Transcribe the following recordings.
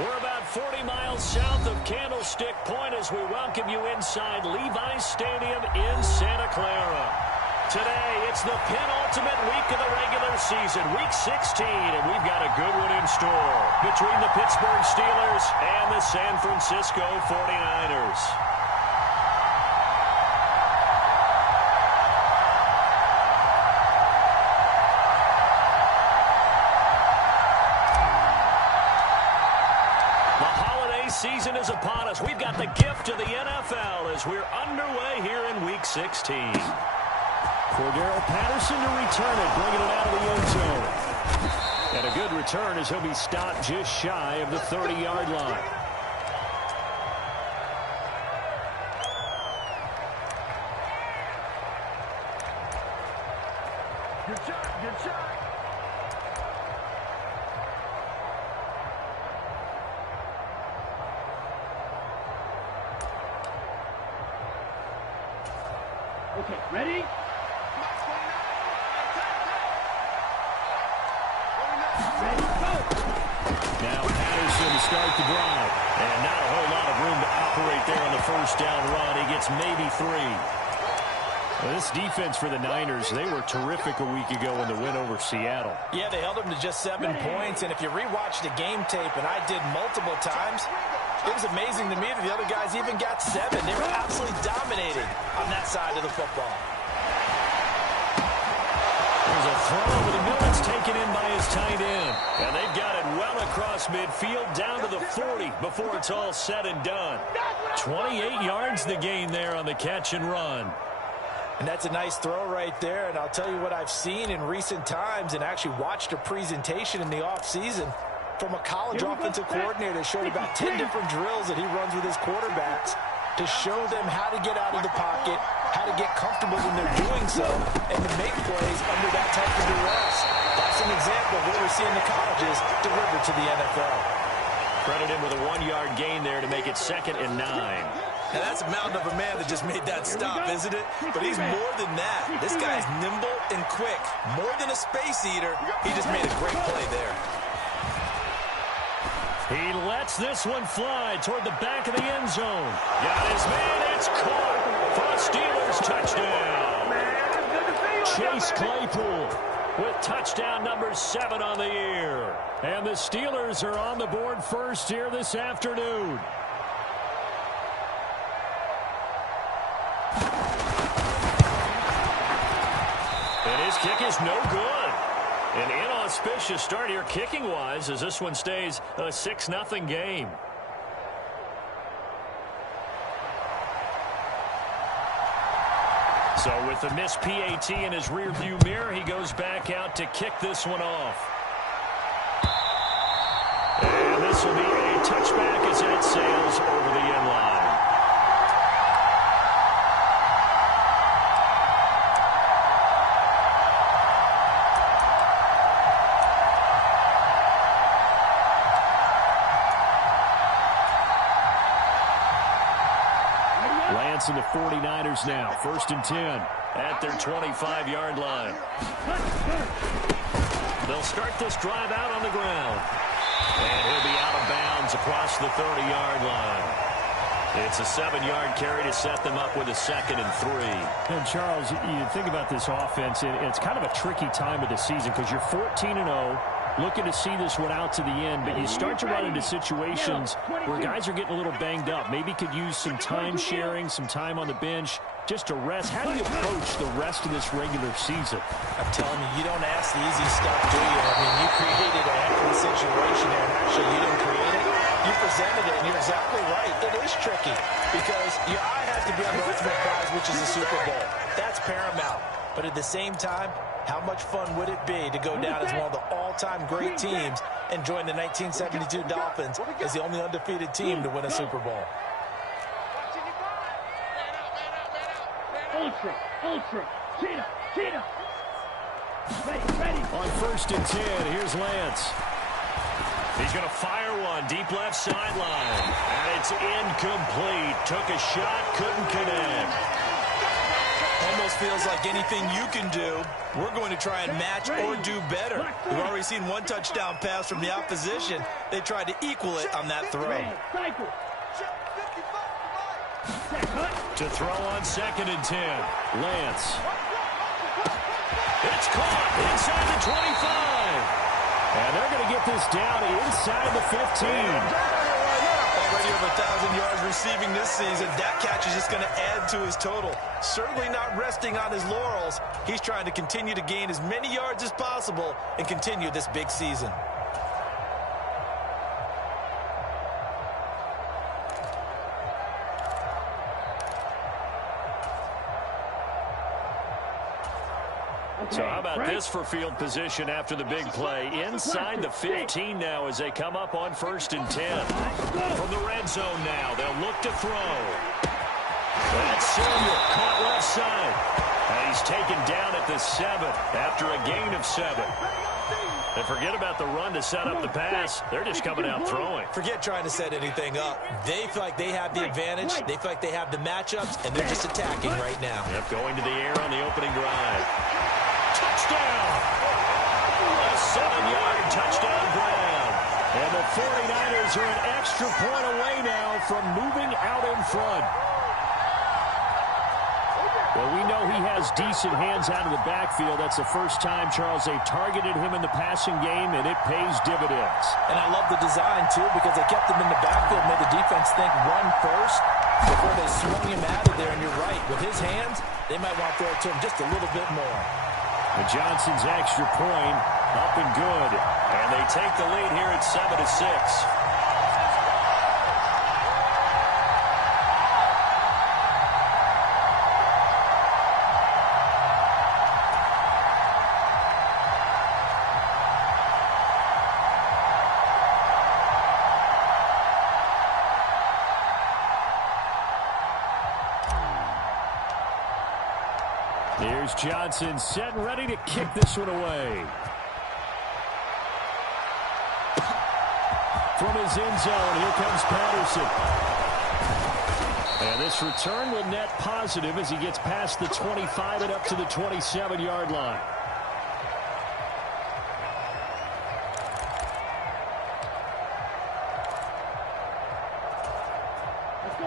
We're about 40 miles south of Candlestick Point as we welcome you inside Levi's Stadium in Santa Clara. Today, it's the penultimate week of the regular season, Week 16, and we've got a good one in store between the Pittsburgh Steelers and the San Francisco 49ers. Season is upon us. We've got the gift of the NFL as we're underway here in Week 16. Cordero Patterson to return it, bringing it out of the end zone. And a good return as he'll be stopped just shy of the 30-yard line. Good shot, good shot. Okay, ready? Now Patterson to start the drive. And not a whole lot of room to operate there on the first down run. He gets maybe 3. Well, this defense for the Niners, they were terrific a week ago in the win over Seattle. Yeah, they held them to just 7 points. And if you rewatch the game tape, and I did multiple times, it was amazing to me that the other guys even got 7. They were absolutely dominating on that side of the football. There's a throw over the middle. It's taken in by his tight end. And they've got it well across midfield down to the 40 before it's all said and done. 28 yards the gain there on the catch and run. And that's a nice throw right there. And I'll tell you what I've seen in recent times and actually watched a presentation in the offseason from a college offensive coordinator. Showed about 10 different drills that he runs with his quarterbacks to show them how to get out of the pocket, how to get comfortable when they're doing so, and to make plays under that type of duress. That's an example of what we're seeing the colleges deliver to the NFL. Credit him with a 1-yard gain there to make it 2nd and 9. Now, that's a mountain of a man that just made that stop, isn't it? But he's more than that. This guy's nimble and quick. More than a space eater, he just made a great play there. He lets this one fly toward the back of the end zone. Got his man. It's caught for a Steelers touchdown. Chase Claypool with touchdown number 7 on the year. And the Steelers are on the board first here this afternoon. And his kick is no good. An inauspicious start here kicking-wise as this one stays a 6-0 game. So with the missed PAT in his rearview mirror, he goes back out to kick this one off. And this will be a touchback as it sails over the end line. And the 49ers now, 1st and 10 at their 25-yard line. They'll start this drive out on the ground. And he'll be out of bounds across the 30-yard line. It's a 7-yard carry to set them up with a 2nd and 3. And, Charles, you think about this offense, and it's kind of a tricky time of the season because you're 14-0. Looking to see this one out to the end, but you start to run into situations where guys are getting a little banged up. Maybe could use some time sharing, some time on the bench just to rest. How do you approach the rest of this regular season? I'm telling you, you don't ask the easy stuff, do you? I mean, you created a heck of a situation there, and actually you didn't create it. You presented it, and you're exactly right. It is tricky because your eye has to be on the ultimate prize, which is the Super Bowl. That's paramount. But at the same time, how much fun would it be to go down as one of the all-time great teams and join the 1972 Dolphins as the only undefeated team to win a Super Bowl? Ultra, cheetah. Ready. On 1st and 10, here's Lance. He's going to fire one deep left sideline. And it's incomplete. Took a shot, couldn't connect. Almost feels like anything you can do, we're going to try and match or do better. We've already seen one touchdown pass from the opposition. They tried to equal it on that throw. To throw on 2nd and 10. Lance. It's caught inside the 25. And they're going to get this down inside the 15. Already over 1,000 yards receiving this season. That catch is just going to add to his total. Certainly not resting on his laurels. He's trying to continue to gain as many yards as possible and continue this big season. So how about this for field position after the big play? Inside the 15 now as they come up on 1st and 10. From the red zone now, they'll look to throw. That's Samuel, caught left side. And he's taken down at the 7 after a gain of 7. And forget about the run to set up the pass. They're just coming out throwing. Forget trying to set anything up. They feel like they have the advantage. They feel like they have the matchups, and they're just attacking right now. Yep, going to the air on the opening drive. Touchdown! A 7-yard touchdown grab. And the 49ers are an extra point away now from moving out in front. Well, we know he has decent hands out of the backfield. That's the first time, Charles, they targeted him in the passing game, and it pays dividends. And I love the design, too, because they kept him in the backfield, made the defense think run first before they swung him out of there. And you're right, with his hands, they might want to throw it to him just a little bit more. The Johnson's extra point up and good. And they take the lead here at 7-6. Here's Johnson set and ready to kick this one away. From his end zone, here comes Patterson. And this return will net positive as he gets past the 25 and up to the 27-yard line.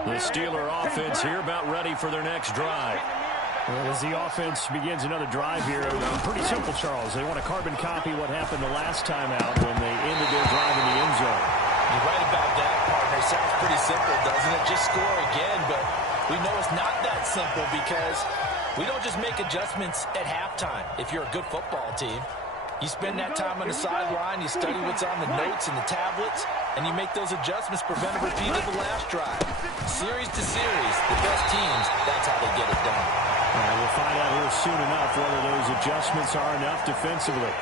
The Steeler offense here about ready for their next drive. Well, as the offense begins another drive here, pretty simple, Charles. They want to carbon copy what happened the last time out when they ended their drive in the end zone. You're right about that, partner. Sounds pretty simple, doesn't it? Just score again, but we know it's not that simple because we don't just make adjustments at halftime if you're a good football team. You spend that time on the sideline, you study what's on the notes and the tablets, and you make those adjustments, prevent a repeat of the last drive. Series to series, the best teams, that's how they get it done. We'll find out here soon enough whether those adjustments are enough defensively.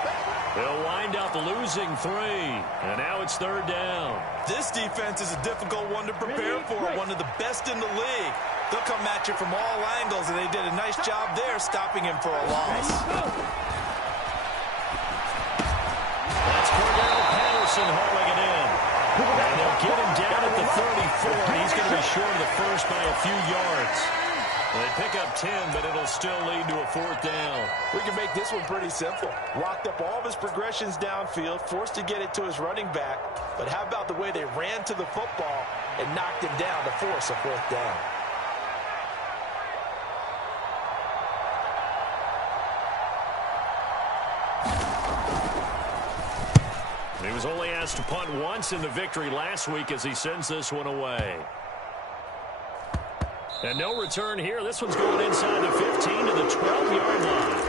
They'll wind up losing 3, and now it's 3rd down. This defense is a difficult one to prepare for, one of the best in the league. They'll come at you from all angles, and they did a nice job there stopping him for a loss. That's Cordell Patterson hauling it in. And they'll get him down at the 34, and he's going to be short of the first by a few yards. They pick up 10, but it'll still lead to a 4th down. We can make this one pretty simple. Locked up all of his progressions downfield, forced to get it to his running back. But how about the way they ran to the football and knocked him down to force a 4th down? He was only asked to punt once in the victory last week as he sends this one away. And no return here. This one's going inside the 15 to the 12-yard line.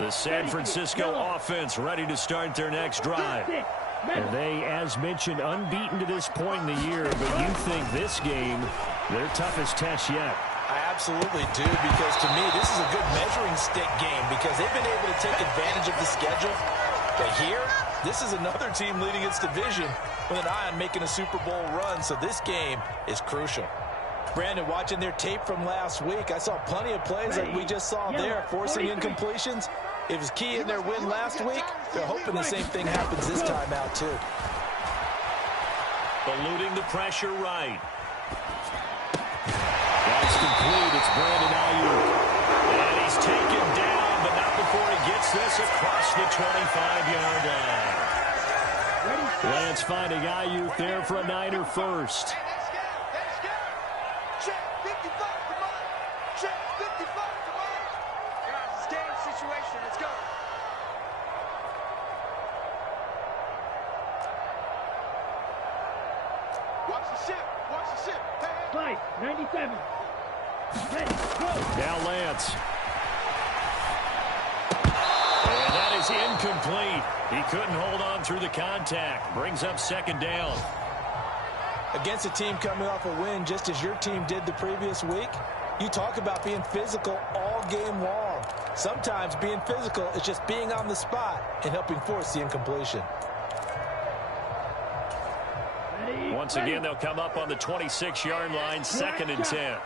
The San Francisco offense ready to start their next drive. And they, as mentioned, unbeaten to this point in the year, but you think this game, their toughest test yet. I absolutely do, because to me, this is a good measuring stick game because they've been able to take advantage of the schedule. But here, this is another team leading its division with an eye on making a Super Bowl run, so this game is crucial. Brandon, watching their tape from last week, I saw plenty of plays like we just saw there, forcing incompletions. It was key in their win last week. They're hoping the same thing happens this time out, too. Eluding the pressure right. That's complete. It's Brandon Ayuk. And he's taken down, but not before he gets this across the 25-yard line. Lance finding Ayuk there for a Niner first. Check 55, come on. Check 55, come on. Guys, stay in situation. Let's go. Watch the ship. Watch the ship. Hey. 97. Ready, go. Now Lance. And that is incomplete. He couldn't hold on through the contact. Brings up second down. Against a team coming off a win just as your team did the previous week, you talk about being physical all game long. Sometimes being physical is just being on the spot and helping force the incompletion. Ready, Once ready. again, they'll come up on the 26-yard line, 2nd and 10.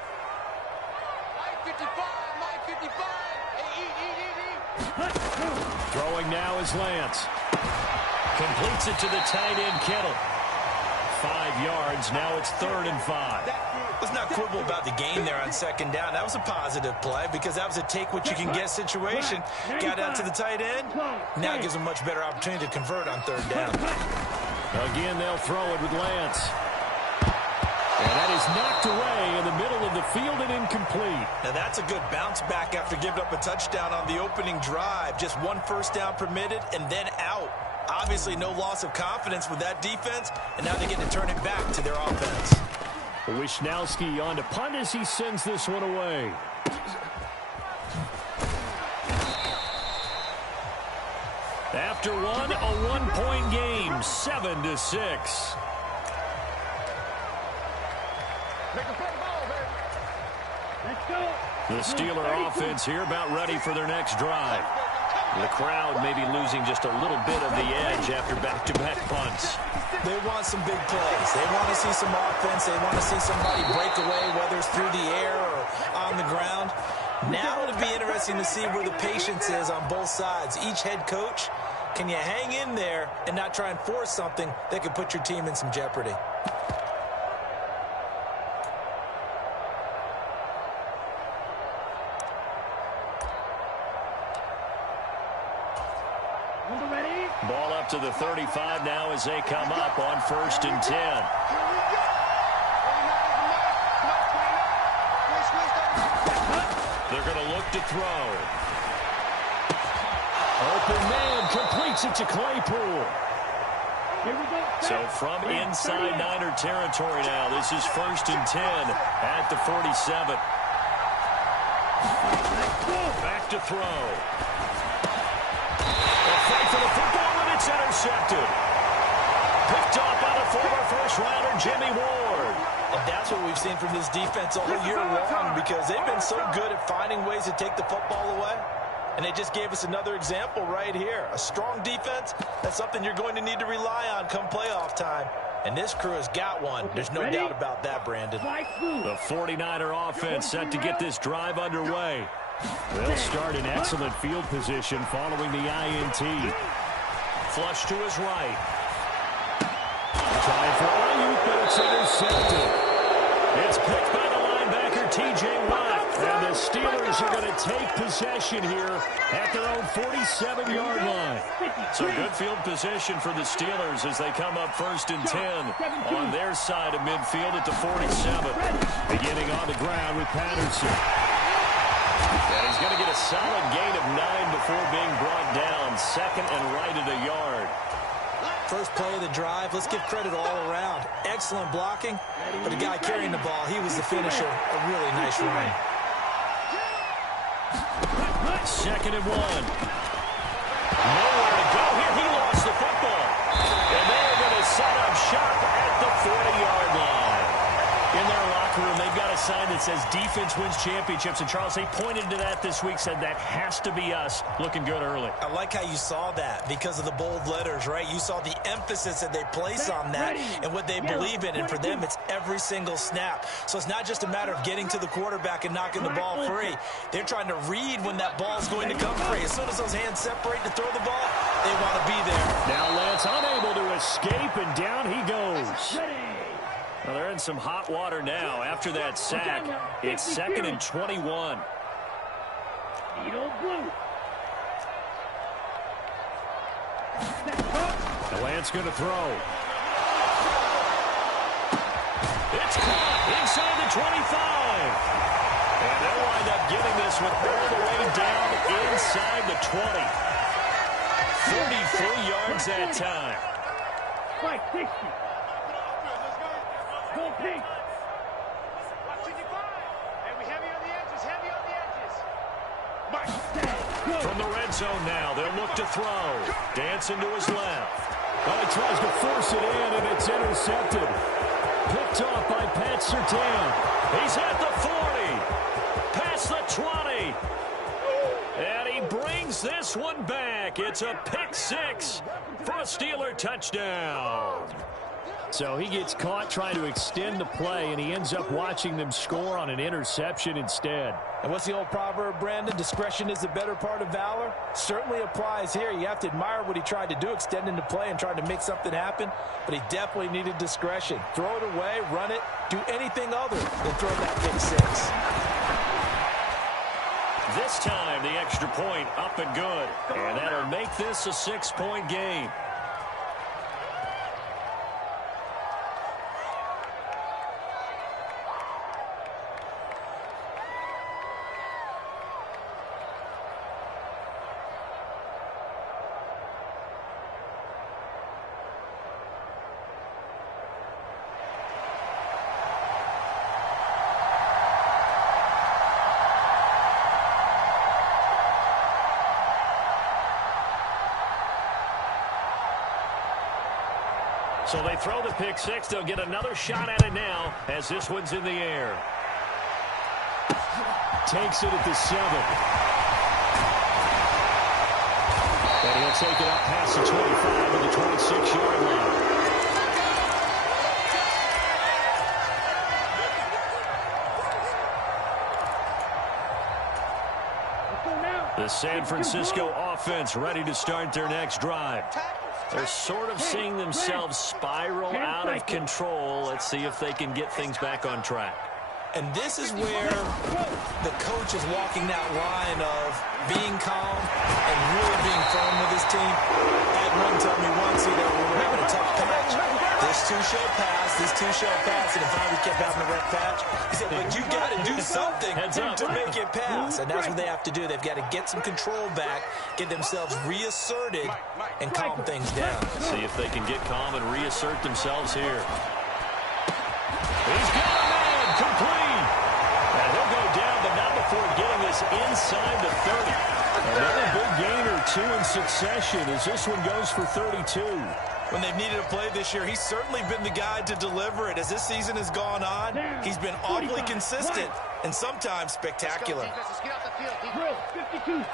Mike 55, Mike 55. Hey, eat. Throwing now is Lance. Completes it to the tight end, Kittle. 5 yards. Now it's 3rd and 5. Let's not quibble about the gain there on second down. That was a positive play because that was a take-what-you-can-get situation. Got out to the tight end. Now it gives them a much better opportunity to convert on 3rd down. Again, they'll throw it with Lance. And that is knocked away in the middle of the field and incomplete. Now that's a good bounce back after giving up a touchdown on the opening drive. Just 1 first down permitted and then out. Obviously no loss of confidence with that defense, and now they get to turn it back to their offense. Wishnowski on to punt as he sends this one away. After one, a 1-point game, 7-6. Let's go. The Steeler offense here about ready for their next drive. The crowd may be losing just a little bit of the edge after back-to-back punts. They want some big plays. They want to see some offense. They want to see somebody break away, whether it's through the air or on the ground. Now it'll be interesting to see where the patience is on both sides. Each head coach, can you hang in there and not try and force something that could put your team in some jeopardy? Ready? Ball up to the 35 now as they come up on 1st and 10. They're going to look to throw. Open man completes it to Claypool. Here we go. So from inside Niner territory now, this is 1st and 10 at the 47. Back to throw. Fight for the football, and it's intercepted. Picked off by the former first-rounder Jimmy Ward. And that's what we've seen from this defense all year long because they've been so good at finding ways to take the football away. And they just gave us another example right here. A strong defense, that's something you're going to need to rely on come playoff time. And this crew has got one. There's no doubt about that, Brandon. The 49er offense set to get this drive underway. They'll start in excellent field position following the INT. Flush to his right. Trying for Ayuk, but it's intercepted. It's picked by the linebacker, T.J. Watt. And the Steelers are going to take possession here at their own 47-yard line. So good field position for the Steelers as they come up 1st and 10 on their side of midfield at the 47. Beginning on the ground with Patterson. And he's going to get a solid gain of 9 before being brought down. 2nd and right at a yard. First play of the drive, let's give credit all around. Excellent blocking, but the guy carrying the ball, he was the finisher. A really nice run. 2nd and 1. Nowhere to go here. He lost the football. And they're going to set up shop at the 40-yard line. In their locker room, they've got a sign that says defense wins championships. And, Charles, they pointed to that this week, said that has to be us. Looking good early. I like how you saw that because of the bold letters, right? You saw the emphasis that they place on that and what they believe in. And for them, it's every single snap. So it's not just a matter of getting to the quarterback and knocking the ball free. They're trying to read when that ball is going to come free. As soon as those hands separate to throw the ball, They want to be there. Now Lance unable to escape, and down he goes. Ready. Well, they're in some hot water now after that sack. It's 2nd and 21. Needle blue. Now Lance going to throw. It's caught inside the 25. And they'll wind up getting this one all the way down inside the 20. 33 yards that time. Strike 60. Go pink. And we heavy on the edges, heavy on the edges. From the red zone now, they'll look to throw. Dancing to his left. Well, he tries to force it in, and it's intercepted. Picked off by Pat Surtain. He's at the 40. Past the 20. And he brings this one back. It's a pick six for a Steeler touchdown. So he gets caught trying to extend the play, and he ends up watching them score on an interception instead. And what's the old proverb, Brandon? Discretion is the better part of valor. Certainly applies here. You have to admire what he tried to do, extending the play and trying to make something happen. But he definitely needed discretion. Throw it away, run it, do anything other than throw that pick six. This time, the extra point up and good. And that'll make this a 6-point game. So they throw the pick six. They'll get another shot at it now as this one's in the air. Takes it at the 7. And he'll take it up past the 25 to the 26-yard line. The San Francisco offense ready to start their next drive. They're sort of seeing themselves spiral out of control. Let's see if they can get things back on track. And this is where the coach is walking that line of being calm and really being firm with his team. I had one tell me once, we were having a tough patch. This two shall pass, this two shall pass, and if I kept having a rough patch, he said, but you got to do something to make it pass. And that's what they have to do. They've got to get some control back, get themselves reasserted, and calm things down. See if they can get calm and reassert themselves here. He's got a man, complete. And he'll go down, but not before getting this inside the 30. Another big gain or two in succession as this one goes for 32. When they've needed a play this year, he's certainly been the guy to deliver it. As this season has gone on, he's been awfully consistent and sometimes spectacular. Let's get off the field. Drill 52.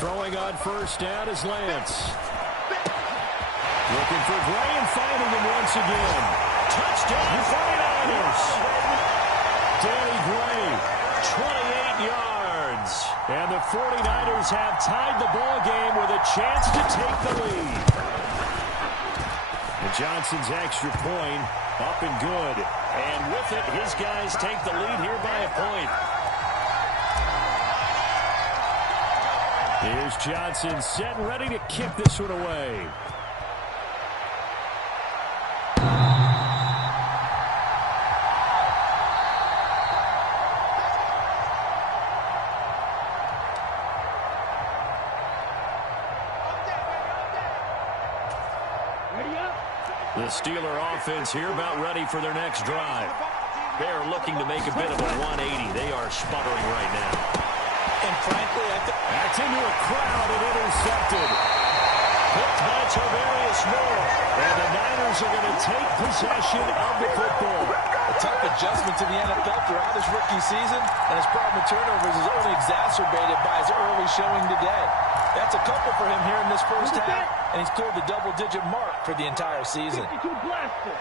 Throwing on first down is Lance. Looking for Gray and finding him once again. Touchdown 49ers. Danny Gray, 28 yards. And the 49ers have tied the ball game with a chance to take the lead. And Johnson's extra point up and good. And with it, his guys take the lead here by a point. Here's Johnson set and ready to kick this one away. The Steeler offense here about ready for their next drive. They're looking to make a bit of a 180. They are sputtering right now. And frankly, that's into a crowd and intercepted. Picked by Tarvarius Moore. And the Niners are going to take possession of the football. a tough adjustment to the NFL throughout his rookie season, and his problem with turnovers is only exacerbated by his early showing today. That's a couple for him here in this first half, and he's cleared the double-digit mark for the entire season. 52 blaster.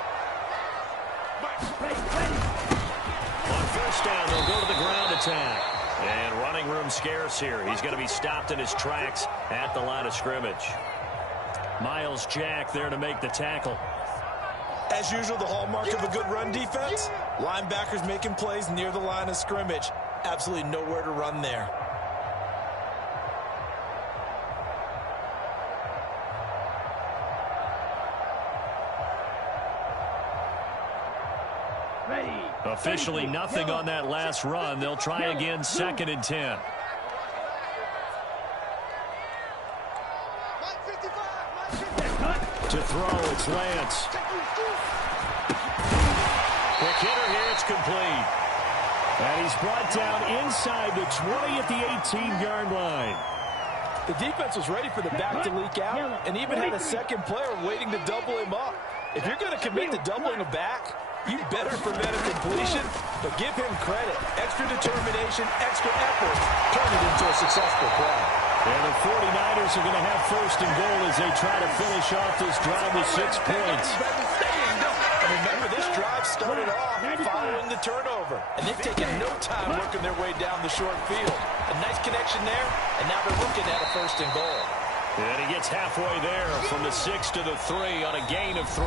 On first down, they'll go to the ground attack. And running room scarce here. He's going to be stopped in his tracks at the line of scrimmage. Miles Jack there to make the tackle. As usual, the hallmark of a good run defense, linebackers making plays near the line of scrimmage. Absolutely nowhere to run there. Officially nothing on that last run. They'll try again, 2nd and 10. To throw, it's Lance. Quick hitter here, it's complete. And he's brought down inside the 20 at the 18-yard line. The defense was ready for the back to leak out and even had a second player waiting to double him up. If you're going to commit to doubling a back, you better prevent a completion, but give him credit. Extra determination, extra effort, turn it into a successful play. And the 49ers are going to have 1st and goal as they try to finish off this drive with 6 points. And remember, this drive started off following the turnover, and they've taken no time working their way down the short field. A nice connection there, and now they're looking at a 1st and goal. And he gets halfway there from the 6 to the 3 on a gain of 3.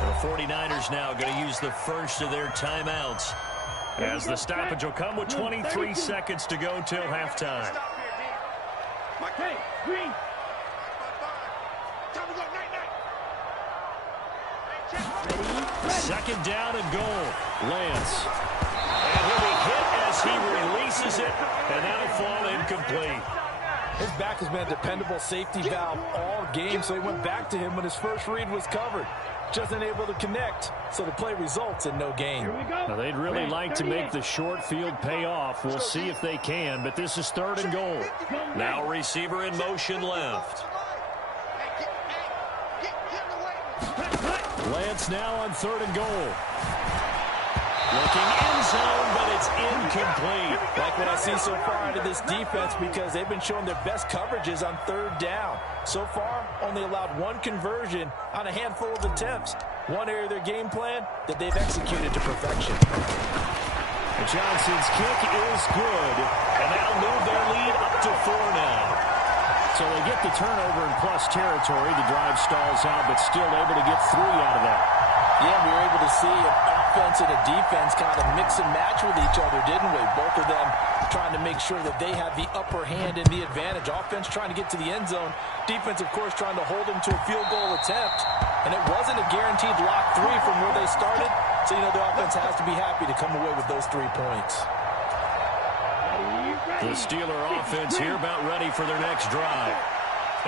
The 49ers now going to use the first of their timeouts as the stoppage will come with 23 seconds to go till halftime. Hey, Green. 2nd down and goal. Lance. And he'll be hit as he releases it, and that'll fall incomplete. His back has been a dependable safety valve all game, so he went back to him when his first read was covered. Just unable to connect, so the play results in no gain. Now, they'd really like to make the short field pay off. We'll see if they can, but this is 3rd and goal. Now receiver in motion left. Lance now on 3rd and goal. Looking end zone, but it's incomplete. Like what I see so far out of this defense, because they've been showing their best coverages on 3rd down. So far, only allowed 1 conversion on a handful of attempts. One area of their game plan that they've executed to perfection. Johnson's kick is good, And that'll move their lead up to 4 now. so they get the turnover in plus territory. The drive stalls out, but still able to get 3 out of that. Yeah, we were able to see an offense and a defense kind of mix and match with each other, didn't we? Both of them trying to make sure that they have the upper hand and the advantage. Offense trying to get to the end zone. Defense, of course, trying to hold them to a field goal attempt. And it wasn't a guaranteed lock 3 from where they started. So, you know, the offense has to be happy to come away with those 3 points. The Steeler offense here about ready for their next drive.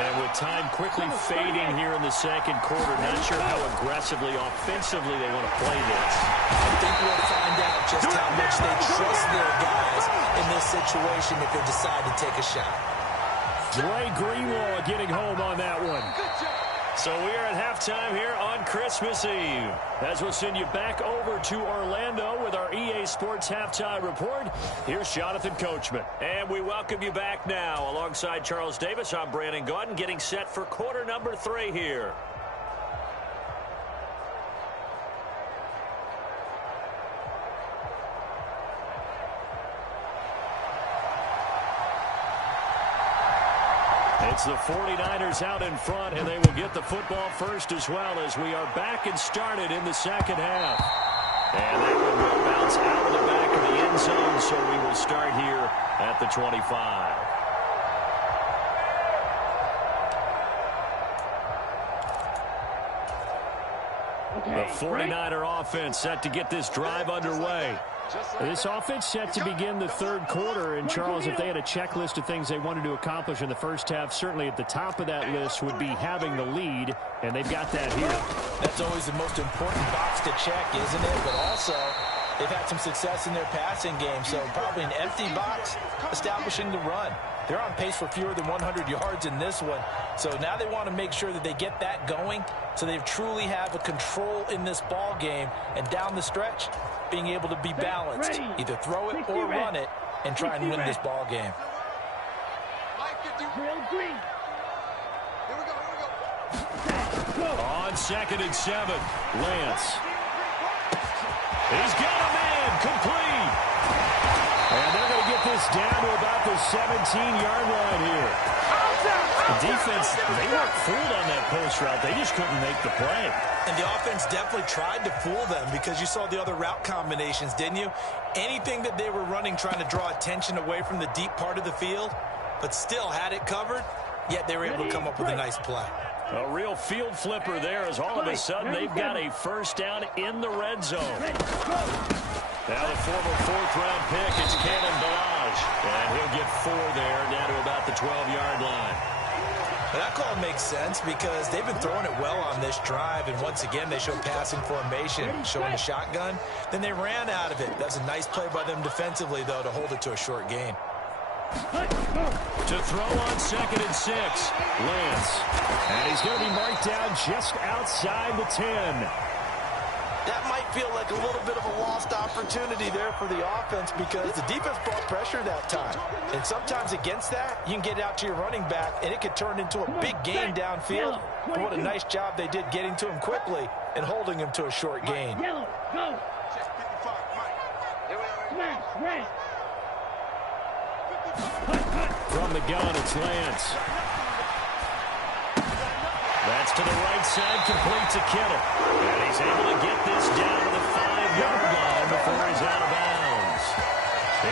And with time quickly fading here in the 2nd quarter, not sure how aggressively, offensively they want to play this. I think we'll find out just how much they trust their guys in this situation if they decide to take a shot. Dre Greenlaw getting home on that one. So we are at halftime here on Christmas Eve. As we'll send you back over to Orlando with our EA Sports Halftime Report, here's Jonathan Coachman. And we welcome you back now. Alongside Charles Davis, I'm Brandon Gaudin, getting set for quarter number 3 here. It's the 49ers out in front, and they will get the football first as well as we are back and started in the 2nd half. And that one will bounce out of the back of the end zone, so we will start here at the 25. The 49er offense set to get this drive underway. This offense set to begin the 3rd quarter, and Charles, if they had a checklist of things they wanted to accomplish in the first half, certainly at the top of that list would be having the lead, and they've got that here. That's always the most important box to check, isn't it? But also, they've had some success in their passing game, so probably an empty box establishing the run. They're on pace for fewer than 100 yards in this one, so now they want to make sure that they get that going so they truly have a control in this ball game, and down the stretch, being able to be balanced, either throw it or run it, and try and win this ball game. Real green. Here we go. On 2nd and 7, Lance. He's got a man, complete. And they're going to get this down to about the 17-yard line here. The defense, they weren't fooled on that post route. They just couldn't make the play. And the offense definitely tried to fool them because you saw the other route combinations, didn't you? Anything that they were running trying to draw attention away from the deep part of the field, but still had it covered, yet they were able to come up with a nice play. A real field flipper there as all of a sudden they've got a first down in the red zone. Now the former 4th-round pick, it's Kalen Balaj. And he'll get 4 there down to about the 12-yard line. That call makes sense because they've been throwing it well on this drive, and once again they show passing formation, showing the shotgun. Then they ran out of it. That's a nice play by them defensively, though, to hold it to a short gain. To throw on 2nd and 6, Lance. And he's going to be marked down just outside the 10. That might feel like a little bit of a lost opportunity there for the offense because the defense brought pressure that time. And sometimes against that, you can get out to your running back, and it could turn into a big gain downfield. But what a nice job they did getting to him quickly and holding him to a short gain. Yellow, go. Check 55, Mike. Here we are. Smash, red. From the gun, it's Lance. That's to the right side, complete to Kittle. And he's able to get this down to the 5-yard line before he's out of bounds.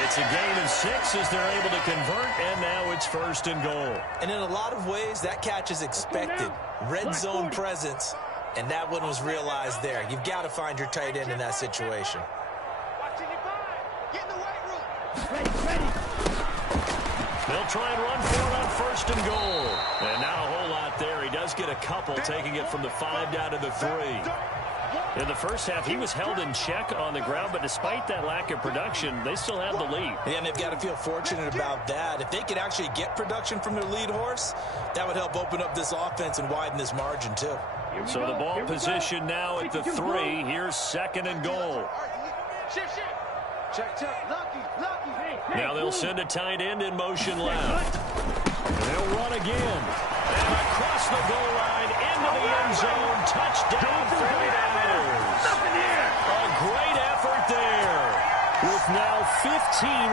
It's a gain of 6 as they're able to convert, and now it's 1st and goal. And in a lot of ways, that catch is expected. Red zone presence, and that one was realized there. You've got to find your tight end in that situation. Watching your back. Get in the weight room. Ready. They'll try and run for it on 1st and goal. And not a whole lot there. He does get a couple, taking it from the 5 down to the 3. In the first half, he was held in check on the ground, but despite that lack of production, they still have the lead. Yeah, and they've got to feel fortunate about that. If they could actually get production from their lead horse, that would help open up this offense and widen this margin, too. So the ball position now at the 3. Here's 2nd and goal. Shift. Check. Lucky. Now they'll send a tight end in motion left. They'll run again. And across the goal line, into the end zone. Touchdown, 49ers. A great effort there. With now 15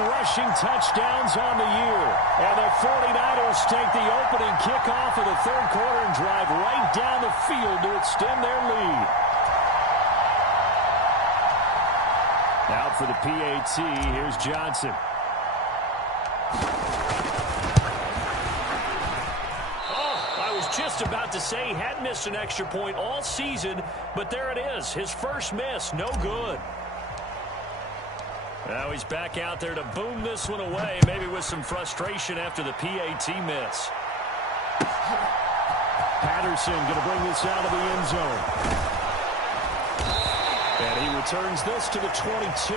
rushing touchdowns on the year. And the 49ers take the opening kickoff of the 3rd quarter and drive right down the field to extend their lead. Out for the PAT, here's Johnson. I was just about to say he hadn't missed an extra point all season, but there it is. His first miss, no good. Now he's back out there to boom this one away, maybe with some frustration after the PAT miss. Patterson going to bring this out of the end zone. And he returns this to the 22.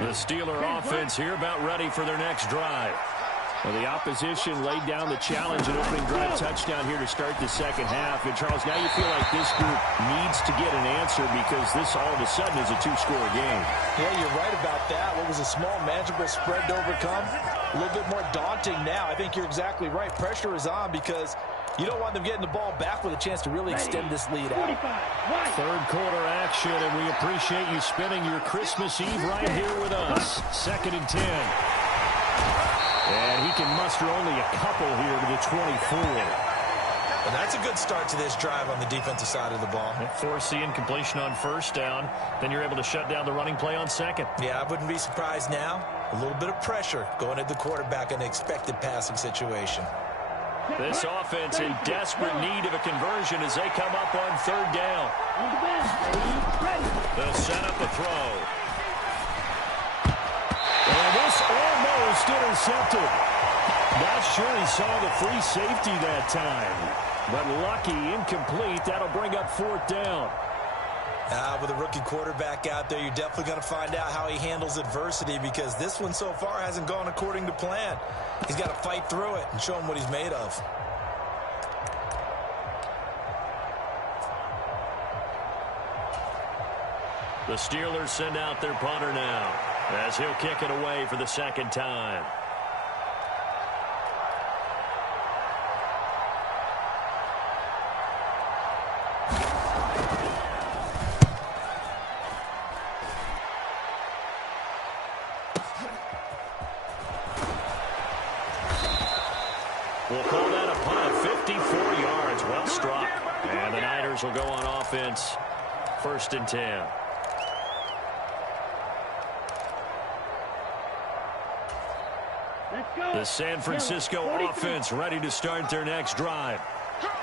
The Steeler offense here about ready for their next drive. Well, the opposition laid down the challenge and opening drive touchdown here to start the 2nd half. And, Charles, now you feel like this group needs to get an answer because this all of a sudden is a 2-score game. Yeah, you're right about that. What was a small, manageable spread to overcome? A little bit more daunting now. I think you're exactly right. Pressure is on because you don't want them getting the ball back with a chance to really extend this lead out. 3rd quarter action, and we appreciate you spending your Christmas Eve right here with us. 2nd and 10. And he can muster only a couple here to the 24. Well, that's a good start to this drive on the defensive side of the ball. Force the incompletion on 1st down. Then you're able to shut down the running play on 2nd. Yeah, I wouldn't be surprised now. A little bit of pressure going at the quarterback in an expected passing situation. This offense in desperate need of a conversion as they come up on 3rd down. They'll set up a throw. And this almost intercepted. Not sure he saw the free safety that time. But lucky, incomplete. That'll bring up 4th down. With a rookie quarterback out there, you're definitely going to find out how he handles adversity because this one so far hasn't gone according to plan. He's got to fight through it and show him what he's made of. The Steelers send out their punter now, as he'll kick it away for the second time. We'll call that a punt of 54 yards. Well struck. And the Niners will go on offense. 1st and 10. The San Francisco offense ready to start their next drive.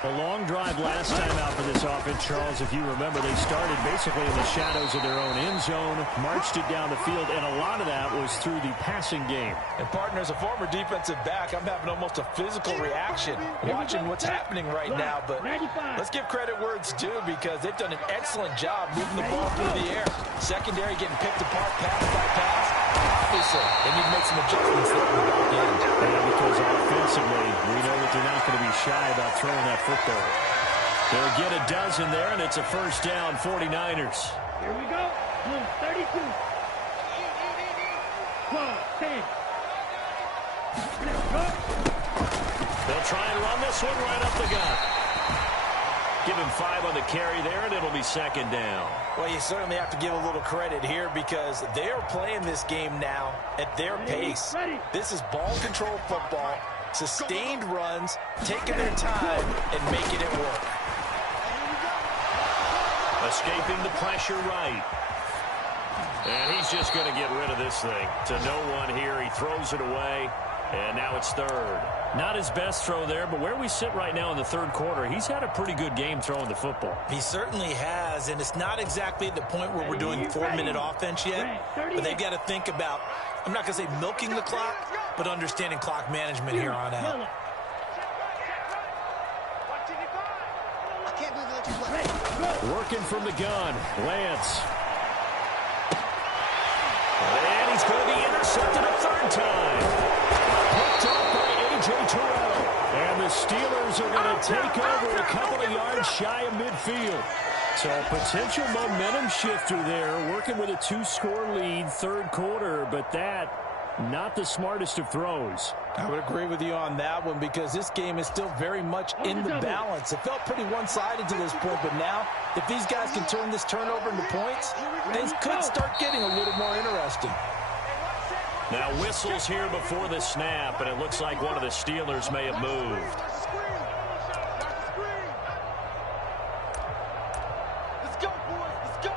A long drive last time out for this offense, Charles. If you remember, they started basically in the shadows of their own end zone, marched it down the field, and a lot of that was through the passing game. And, partner, as a former defensive back, I'm having almost a physical reaction watching what's happening right now. But let's give credit where it's due, because they've done an excellent job moving the ball through the air. Secondary getting picked apart pass by pass. Obviously, they need to make some adjustments there in the back end. Yeah, because offensively, we know that they're not going to be shy about throwing that football. They'll get a dozen there, and it's a 1st down, 49ers. Here we go. 32. 12, 10. Let's go. They'll try and run this one right up the gut. Give him 5 on the carry there, and it'll be 2nd down. Well, you certainly have to give a little credit here, because they are playing this game now at their pace. This is ball control football, sustained runs, taking their time, and making it work. Escaping the pressure right. And he's just going to get rid of this thing. To no one here. He throws it away. And now it's 3rd. Not his best throw there, but where we sit right now in the 3rd quarter, he's had a pretty good game throwing the football. He certainly has, and it's not exactly at the point where we're doing 4-minute offense yet, but they've got to think about, I'm not going to say milking the clock, but understanding clock management here on out. Working from the gun, Lance. And he's going to be intercepted a 3rd time. Picked up by A.J. Terrell. And the Steelers are going to take over a couple of yards shy of midfield. So potential momentum shifter there, working with a 2-score lead, 3rd quarter, but that not the smartest of throws. I would agree with you on that one, because this game is still very much in the balance. It felt pretty one-sided to this point, but now if these guys can turn this turnover into points, things could start getting a little more interesting. Now whistles here before the snap, and it looks like one of the Steelers may have moved. Let's go, boys. Let's go.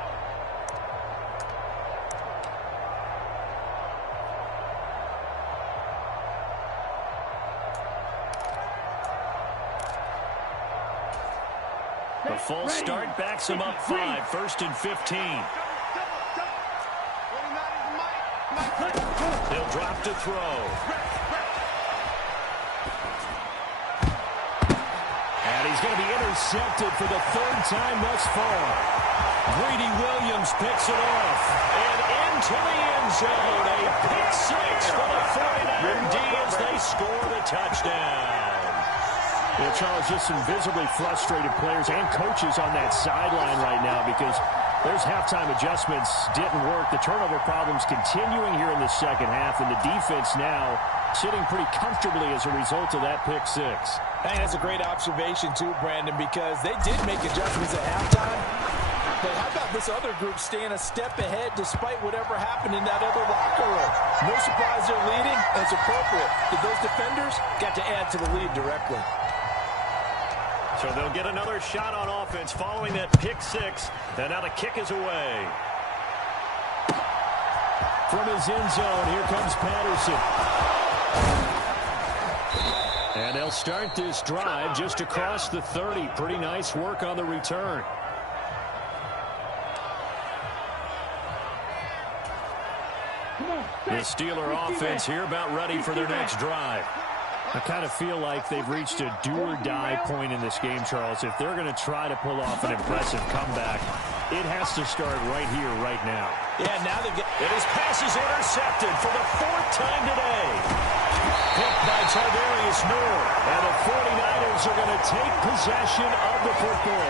The false start backs him up 5, 1st and 15. He'll drop to throw. And he's going to be intercepted for the 3rd time thus far. Greedy Williams picks it off. And into the end zone. A pick 6 for the 49er D as they score the touchdown. Well, Charles, just some visibly frustrated players and coaches on that sideline right now, because those halftime adjustments didn't work. The turnover problems continuing here in the 2nd half, and the defense now sitting pretty comfortably as a result of that pick 6. I think that's a great observation too, Brandon, because they did make adjustments at halftime. But how about this other group staying a step ahead despite whatever happened in that other locker room? No surprise they're leading, and it's appropriate. Those defenders got to add to the lead directly. So they'll get another shot on offense following that pick 6. And now the kick is away. From his end zone, here comes Patterson. And they'll start this drive just across the 30. Pretty nice work on the return. The Steeler offense here about ready for their next drive. I kind of feel like they've reached a do-or-die point in this game, Charles. If they're going to try to pull off an impressive comeback, it has to start right here, right now. Yeah, now they've got... And his pass is intercepted for the 4th time today. Picked by Tarvarius Moore. And the 49ers are going to take possession of the football.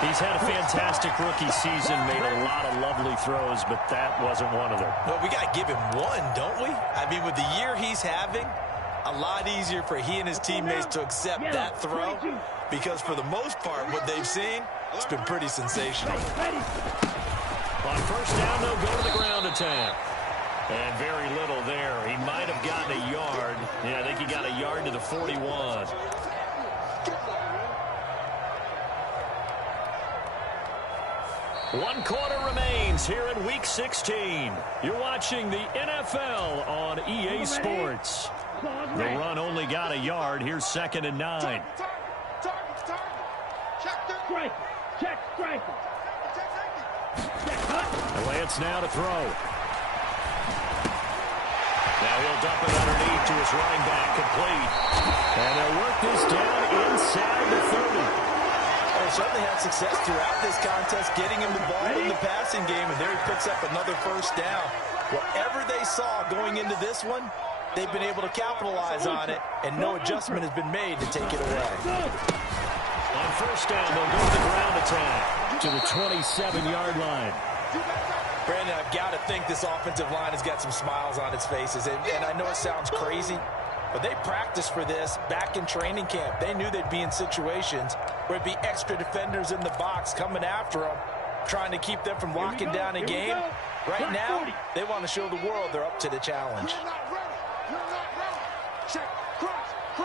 He's had a fantastic rookie season, made a lot of lovely throws, but that wasn't one of them. Well, we got to give him one, don't we? I mean, with the year he's having, a lot easier for he and his teammates to accept that throw, because for the most part, what they've seen, it's been pretty sensational. On first down, they'll go to the ground attack. And very little there. He might have gotten a yard. Yeah, I think he got a yard to the 41. One quarter remains here in Week 16. You're watching the NFL on EA Sports. The run only got a yard. Here's 2nd and 9. Check striker. Lance now to throw. Now he'll dump it underneath to his running back, complete. And they'll work this down inside the 30. They certainly had success throughout this contest, getting him the ball in the passing game, and there he picks up another first down. Whatever they saw going into this one, they've been able to capitalize on it, and no adjustment has been made to take it away. On first down, they'll go to the ground attack to the 27-yard line. Brandon, I've got to think this offensive line has got some smiles on its faces, and I know it sounds crazy, but they practiced for this back in training camp. They knew they'd be in situations where it'd be extra defenders in the box coming after them, trying to keep them from locking down a game. Right now, they want to show the world they're up to the challenge. You're not ready. You're not ready. Check. Crunch.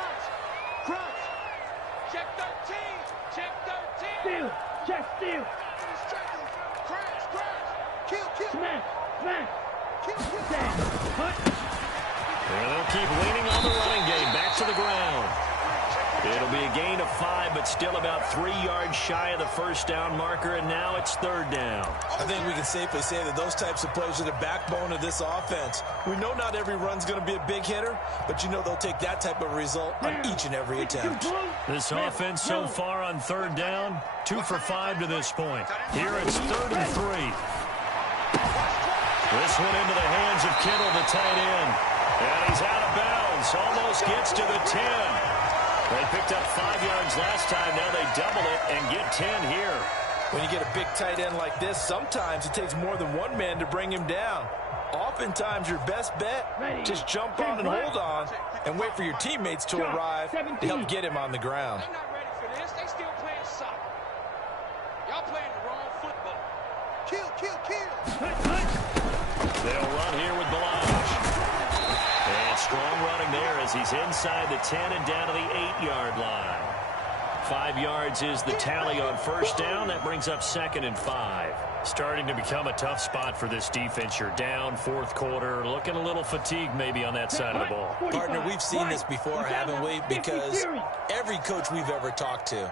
Check 13. Check 13. Steal. Crash. Kill. Smash. Kill. Hunt. And they'll keep leaning on the running game. Back to the ground. It'll be a gain of 5, but still about 3 yards shy of the first down marker, and now it's 3rd down. I think we can safely say that those types of plays are the backbone of this offense. We know not every run's going to be a big hitter, but you know they'll take that type of result on each and every attempt. This offense so far on 3rd down, 2 for 5 to this point. Here it's 3rd and 3. This one into the hands of Kittle, the tight end. And he's out of bounds. Almost gets to the 10. They picked up 5 yards last time. Now they double it and get 10 here. When you get a big tight end like this, sometimes it takes more than one man to bring him down. Oftentimes, your best bet, just jump on and hold on and wait for your teammates to arrive to help get him on the ground. They're not ready for this. They still playing soccer. Y'all playing the wrong football. Kill. They'll run here with Balazs. And strong running there as he's inside the 10 and down to the 8-yard line. 5 yards is the tally on first down. That brings up 2nd and 5. Starting to become a tough spot for this defense. You're down 4th quarter. Looking a little fatigued maybe on that side of the ball. Partner, we've seen this before, haven't we? Because every coach we've ever talked to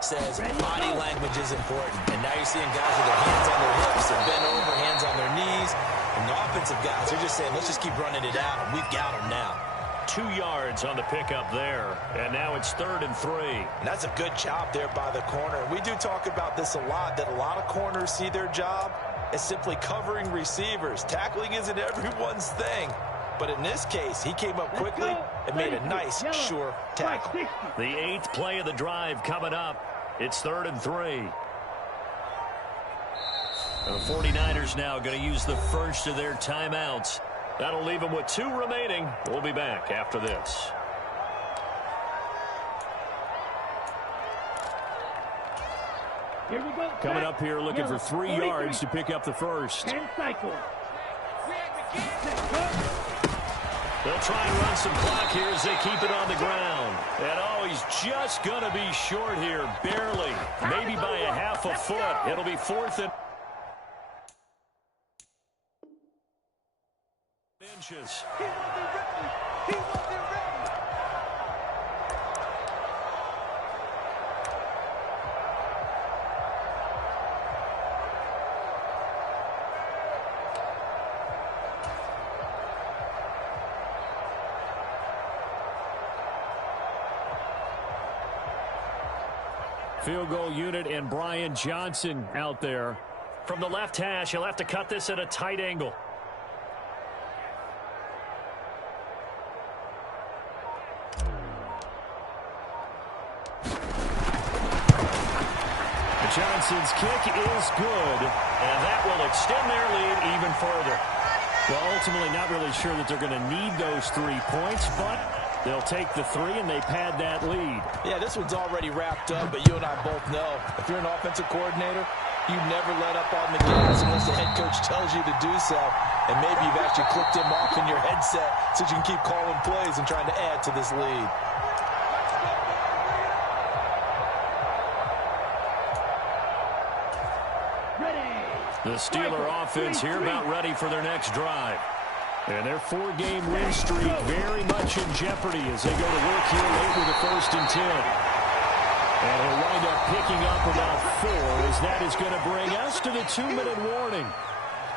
says body language is important. And now you're seeing guys with their hands on their hips, they're bent over, hands on their knees. And the offensive guys, they're just saying, let's just keep running it out. We've got them now. 2 yards on the pickup there. And now it's 3rd and 3. And that's a good job there by the corner. We do talk about this a lot, that a lot of corners see their job as simply covering receivers. Tackling isn't everyone's thing. But in this case, he came up quickly and made a nice, sure tackle. The 8th play of the drive coming up. It's 3rd and 3. The 49ers now going to use the first of their timeouts. That'll leave them with 2 remaining. We'll be back after this. Here we go. Coming up here looking for 3 yards to pick up the first. 10 cycle. They'll try and run some clock here as they keep it on the ground. And oh, he's just going to be short here, barely. Maybe by a half a foot. It'll be 4th and inches. Field goal unit and Brian Johnson out there. From the left hash, he'll have to cut this at a tight angle. Johnson's kick is good, and that will extend their lead even further. Well, ultimately, not really sure that they're going to need those 3 points, but they'll take the 3 and they pad that lead. Yeah, this one's already wrapped up, but you and I both know if you're an offensive coordinator, you never let up on the gas unless the head coach tells you to do so. And maybe you've actually clicked him off in your headset so you can keep calling plays and trying to add to this lead. The Steeler offense here about ready for their next drive. And their 4-game win streak very much in jeopardy as they go to work here late with a 1st and 10. And he'll wind up picking up about 4 as that is going to bring us to the 2-minute warning.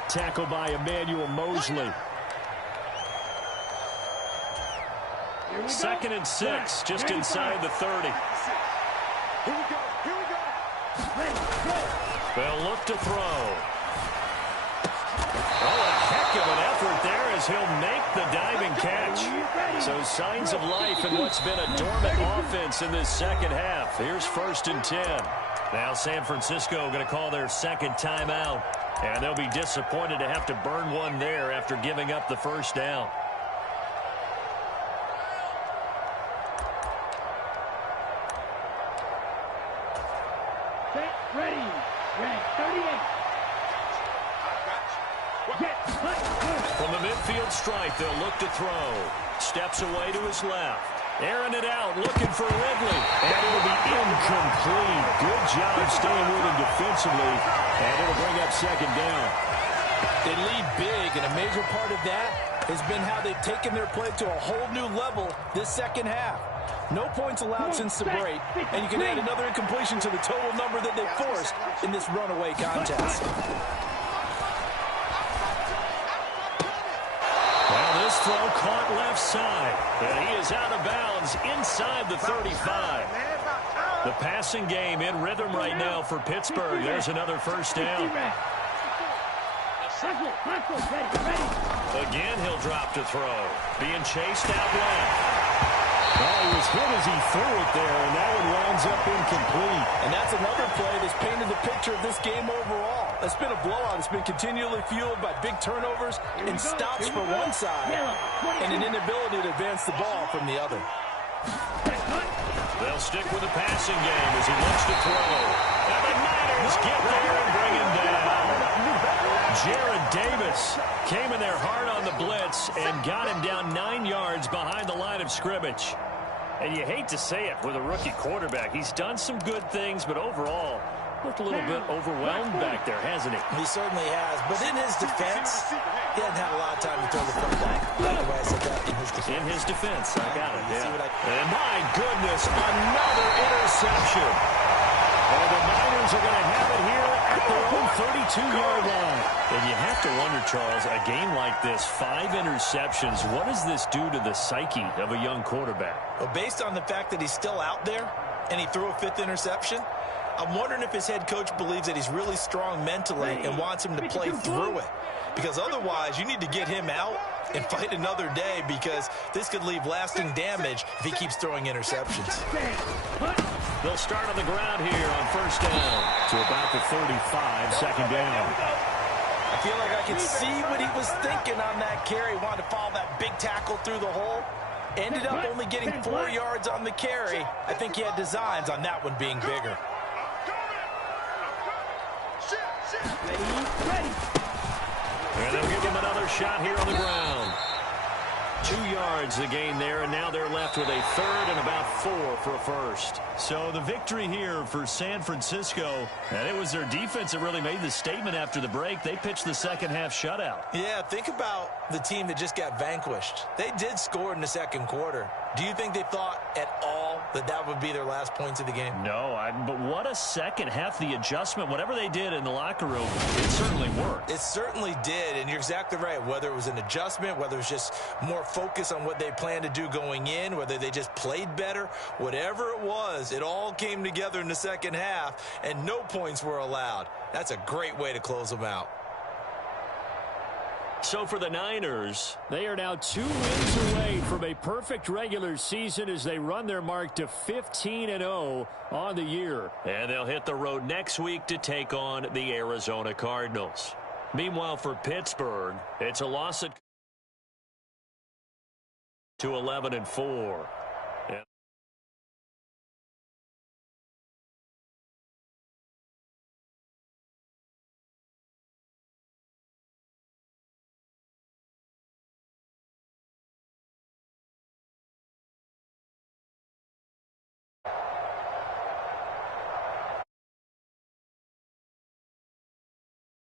Tackle by Emmanuel Mosley. 2nd and 6, just inside the 30. Here we go. Here we go. They'll look to throw. Oh, a heck of an effort there as he'll make the diving catch. So signs of life in what's been a dormant offense in this second half. Here's 1st and 10. Now San Francisco going to call their 2nd timeout. And they'll be disappointed to have to burn one there after giving up the 1st down. Set, ready. Red 38. From the midfield stripe, they'll look to throw. Steps away to his left. Airing it out, looking for Ridley. And it'll be incomplete. Good job staying with him defensively. And it'll bring up 2nd down. They lead big, and a major part of that has been how they've taken their play to a whole new level this second half. No points allowed since the break, and you can add another incompletion to the total number that they forced in this runaway contest. Well, this throw caught left side, and he is out of bounds inside the 35. The passing game in rhythm right now for Pittsburgh. There's another 1st down. Again, he'll drop to throw. Being chased out left. Well, he was hit as he threw it there, and that one winds up incomplete. And that's another play that's painted the picture of this game overall. It's been a blowout. It's been continually fueled by big turnovers and stops for one side and an inability to advance the ball from the other. They'll stick with the passing game as he looks to throw. And the Niners get there and bring him down. Jared Davis came in there hard on the blitz and got him down 9 yards behind the line of scrimmage. And you hate to say it with a rookie quarterback. He's done some good things, but overall, looked a little bit overwhelmed back there, hasn't he? He certainly has. But in his defense, he hasn't had a lot of time to throw the football. That's why I said that in his defense. In his defense, I got it, yeah. And my goodness, another interception. And the Niners are going to have it here at their own 32-yard line. And you have to wonder, Charles, a game like this, 5 interceptions, what does this do to the psyche of a young quarterback? Well, based on the fact that he's still out there and he threw a 5th interception, I'm wondering if his head coach believes that he's really strong mentally and wants him to play through it. Because otherwise, you need to get him out and fight another day, because this could leave lasting damage if he keeps throwing interceptions. They'll start on the ground here on 1st down to about the 35, 2nd down. I feel like I could see what he was thinking on that carry. Wanted to follow that big tackle through the hole. Ended up only getting 4 yards on the carry. I think he had designs on that one being bigger. And they'll give him another shot here on the ground. 2 yards the gain there, and now they're left with a 3rd and about 4 for a 1st. So the victory here for San Francisco, and it was their defense that really made the statement after the break. They pitched the second half shutout. Yeah, think about the team that just got vanquished. They did score in the second quarter. Do you think they thought at all that that would be their last points of the game? No, but what a second half. The adjustment, whatever they did in the locker room, it certainly worked. It certainly did, and you're exactly right. Whether it was an adjustment, whether it was just more focus on what they planned to do going in, whether they just played better, whatever it was, it all came together in the second half, and no points were allowed. That's a great way to close them out. So for the Niners, they are now 2 wins away from a perfect regular season as they run their mark to 15-0 on the year. And they'll hit the road next week to take on the Arizona Cardinals. Meanwhile, for Pittsburgh, it's a loss at to 11-4.